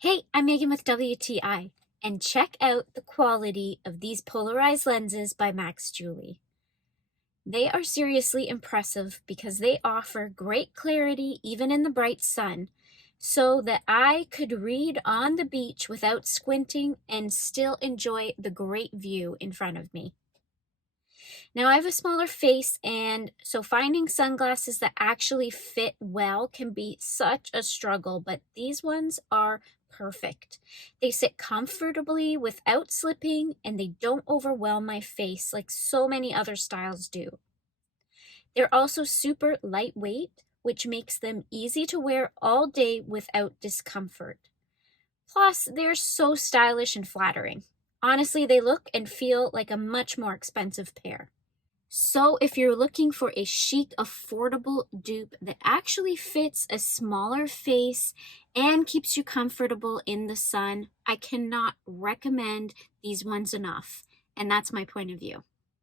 Hey, I'm Megan with WTI, and check out the quality of these polarized lenses by MAXJULI. They are seriously impressive because they offer great clarity even in the bright sun, so that I could read on the beach without squinting and still enjoy the great view in front of me. Now, I have a smaller face, and so finding sunglasses that actually fit well can be such a struggle, but these ones are perfect. They sit comfortably without slipping, and they don't overwhelm my face like so many other styles do. They're also super lightweight, which makes them easy to wear all day without discomfort. Plus, they're so stylish and flattering. Honestly, they look and feel like a much more expensive pair. So if you're looking for a chic, affordable dupe that actually fits a smaller face and keeps you comfortable in the sun, I cannot recommend these ones enough. And that's my point of view.